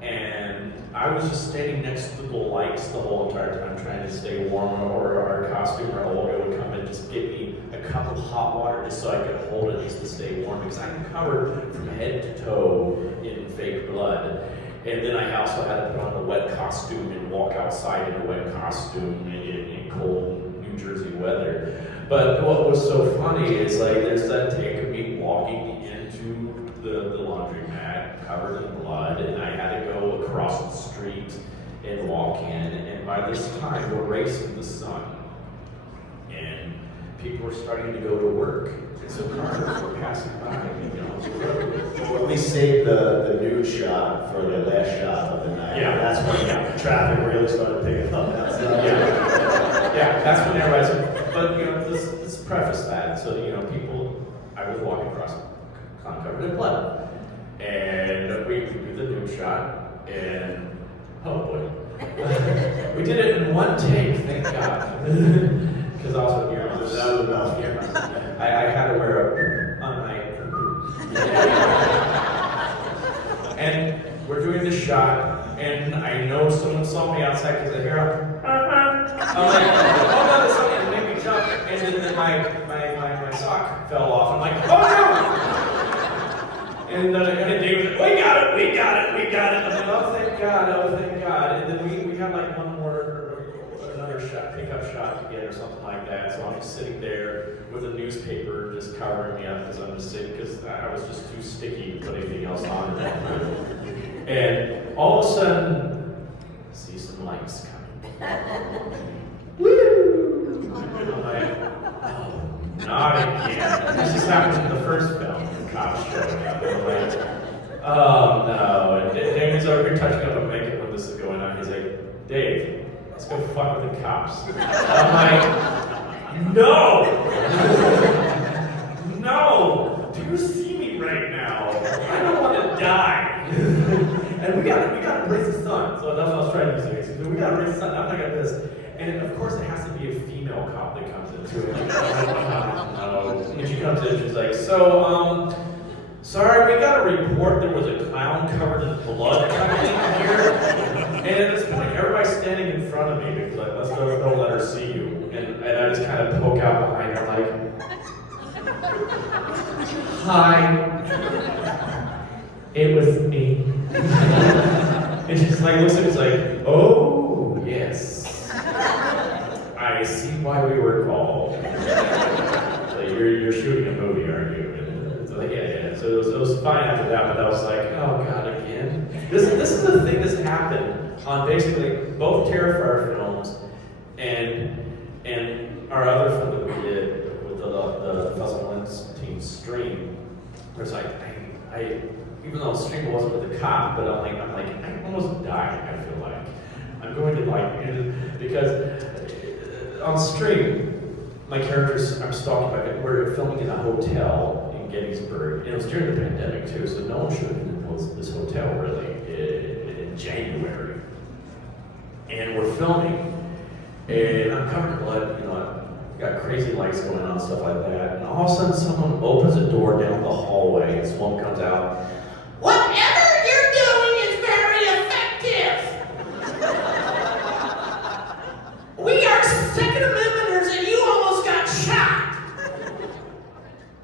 And I was just standing next to the lights the whole entire time trying to stay warm, or our costumer Olga would come and just give me a cup of hot water just so I could hold it just to stay warm, because I'm covered from head to toe in fake blood. And then I also had to put on a wet costume and walk outside in a wet costume in cold New Jersey weather. But what was so funny is like there's that take of me walking into the laundromat covered in blood, and I had to go across the street and walk in, and by this time we're racing the sun, and people were starting to go to work, and so cars were passing by, Well, we saved the nude shot for the last shot of the night. Yeah. That's when traffic really started picking up. Yeah, that's when everybody's. But let's preface that. So people, I was walking across, covered in blood, and we do the nude shot, and oh boy, we did it in one take. Thank God. Because also I had to wear a night. And we're doing the shot, and I know someone saw me outside because I hear I'm like, oh no, there's something that made me jump, and then my sock fell off. I'm like, oh no! And then Dave was like, we got it. I'm like, oh thank God. And then we had like another shot, pickup shot to get or something like that. So I'm just sitting there with a newspaper just covering me up because I'm just sitting, because I was just too sticky to put anything else on. And all of a sudden, I see some lights coming. Woo! And I'm like, oh, not again. This just happened in the first film. The cops showed up. And I'm like, oh no. And Damien's over here touching up a makeup when this is going on. He's like, Dave, let's go fuck with the cops. I'm like, no! No! Do you see me right now? I don't want to die. And we gotta raise the sun. So that's what I was trying to say. So we gotta raise the sun. I'm not gonna do this. And of course it has to be a female cop that comes into it. No. And she comes in, she's like, so, sorry, we got a report there was a clown covered in blood coming in here. And at this point, everybody's standing in front of me because like, let's don't let her see you. And I just kind of poke out behind her like, hi, it was me. And she's like, looks at me, it's like, oh, yes. I see why we were called. So you're shooting a movie, aren't you? And it's like, yeah. So it was fine after that, but I was like, oh God, again? This is the thing that's happened on basically both Terrifier films, And our other film that we did with the Festival Lens team, Stream, was like, I even though Stream wasn't with the cop, but I'm like, I almost died, I feel like. I'm going to like, because on Stream, my characters, I'm stalking we're filming in a hotel in Gettysburg, and it was during the pandemic too, so no one should have been in this hotel really in January. And we're filming, and I'm covered in blood, you know, I've got crazy lights going on, stuff like that. And all of a sudden someone opens a door down the hallway, and this woman comes out, "Whatever you're doing is very effective. We are Second Amendmenters and you almost got shot."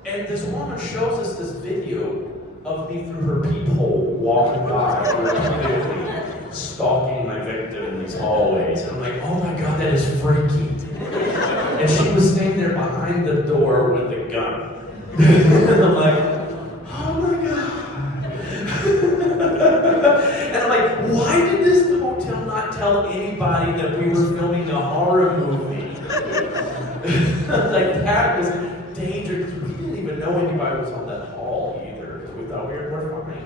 And this woman shows us this video of me through her peephole walking by, repeatedly stalking my victim in these hallways. And I'm like, oh my God, that is freaky. And she was standing there behind the door with a gun. And I'm like, oh my God. And I'm like, why did this hotel not tell anybody that we were filming a horror movie? Like, that was dangerous. We didn't even know anybody was on that hall either, because we thought we're fine.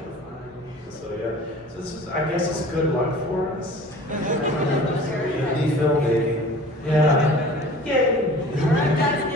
So yeah, so this is, I guess it's good luck for us. Indie filmmaking. Yeah. Yay. All right, guys.